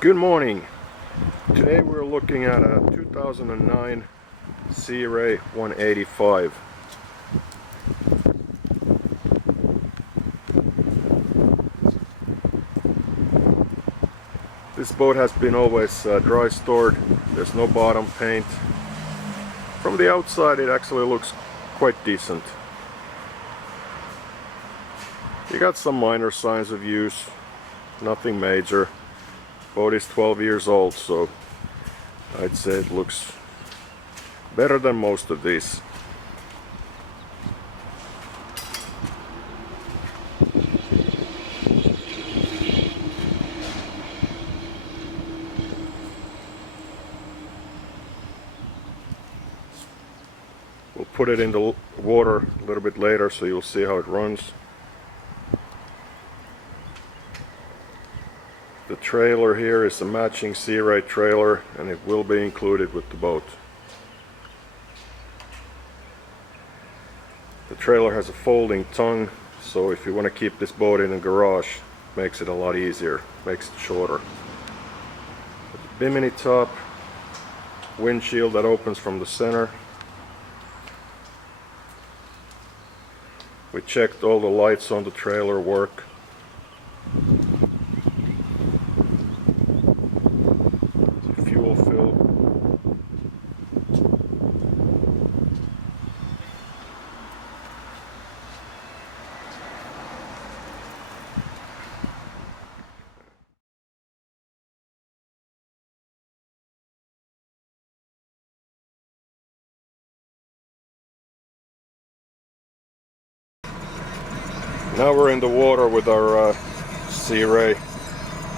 Good morning. Today we're looking at a 2009 Sea Ray 185. This boat has been always dry stored. There's no bottom paint. From the outside it actually looks quite decent. You got some minor signs of use, nothing major. Boat is 12 years old, so I'd say it looks better than most of these. We'll put it in the water a little bit later so you'll see how it runs. The trailer here is a matching Sea Ray trailer, and it will be included with the boat. The trailer has a folding tongue, so if you want to keep this boat in a garage, it makes it a lot easier, makes it shorter. Bimini top, windshield that opens from the center. We checked all the lights on the trailer work. Fuel fill. Now we're in the water with our Sea Ray.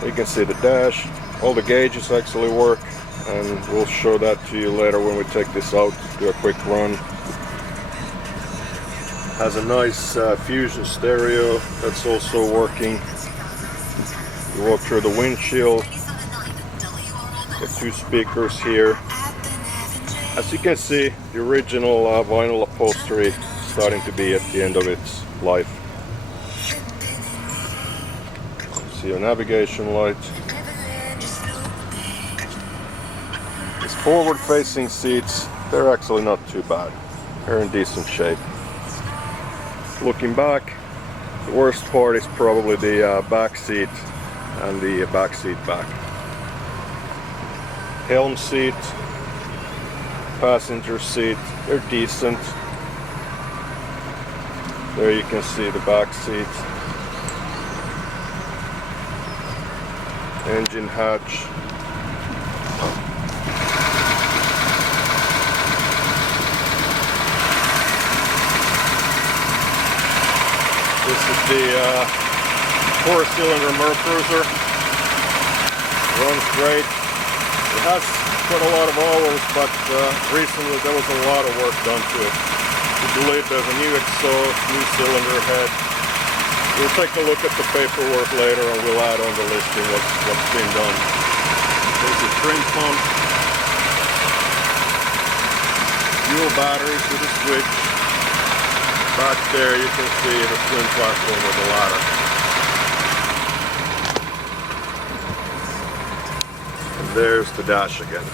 You can see the dash, all the gauges actually work, and we'll show that to you later when we take this out, do a quick run. Has a nice fusion stereo that's also working. You walk through the windshield, get two speakers here. As you can see, the original vinyl upholstery is starting to be at the end of its life. See a navigation light. These forward-facing seats, they're actually not too bad. They're in decent shape. Looking back, the worst part is probably the back seat and the back seat back. Helm seat, passenger seat, they're decent. There you can see the back seat. Engine hatch. This is the 4-cylinder Mercruiser. Runs great. It has quite a lot of hours, but recently there was a lot of work done to it. We believe there's a new exhaust, new cylinder head. We'll take a look at the paperwork later and we'll add on the listing what's been done. There's a trim pump, fuel batteries with a switch. Back there you can see the twin platform with a ladder. And there's the dash again.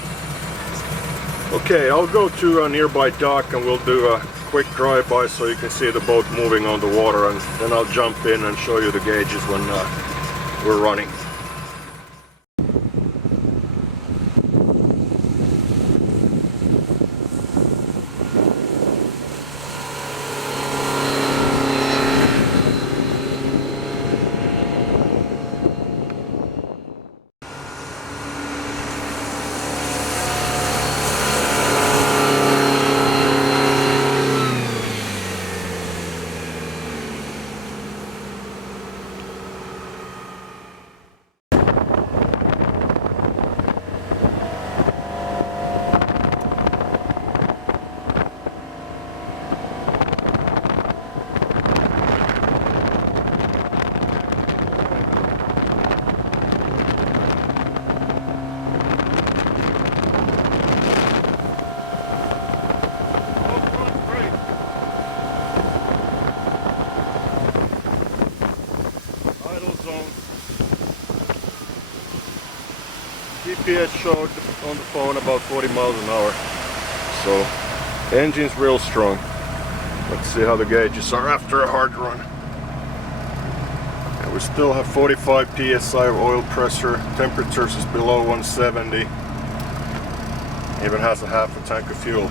Okay, I'll go to a nearby dock and we'll do a quick drive-by so you can see the boat moving on the water, and then I'll jump in and show you the gauges when we're running. GPS showed on the phone about 40 miles an hour. So engine's real strong. Let's see how the gauges are after a hard run. And we still have 45 psi of oil pressure. Temperatures is below 170. Even has a half a tank of fuel.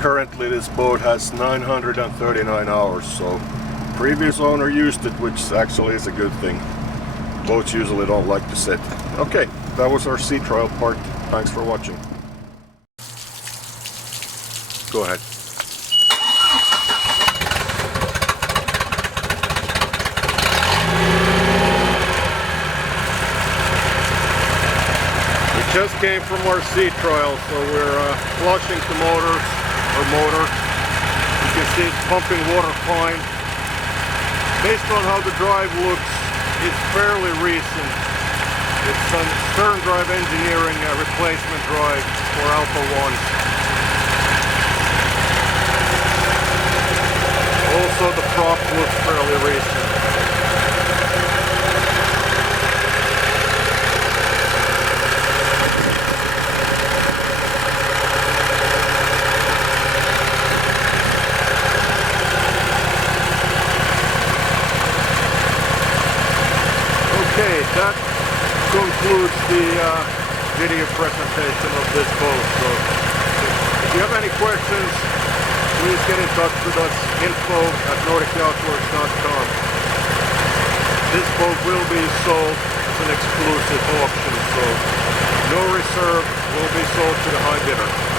Currently this boat has 939 hours, so previous owner used it, which actually is a good thing. Boats usually don't like to sit. Okay, that was our sea trial part. Thanks for watching. Go ahead. We just came from our sea trial, so we're flushing the motor. You can see it's pumping water fine. Based on how the drive looks, it's fairly recent. It's some stern drive engineering replacement drive for Alpha 1. Also the prop looks fairly recent. Okay, that concludes the video presentation of this boat. So if you have any questions, please get in touch with us, info@nordicyachtworks.com. This boat will be sold as an exclusive auction, so no reserve will be sold to the high bidder.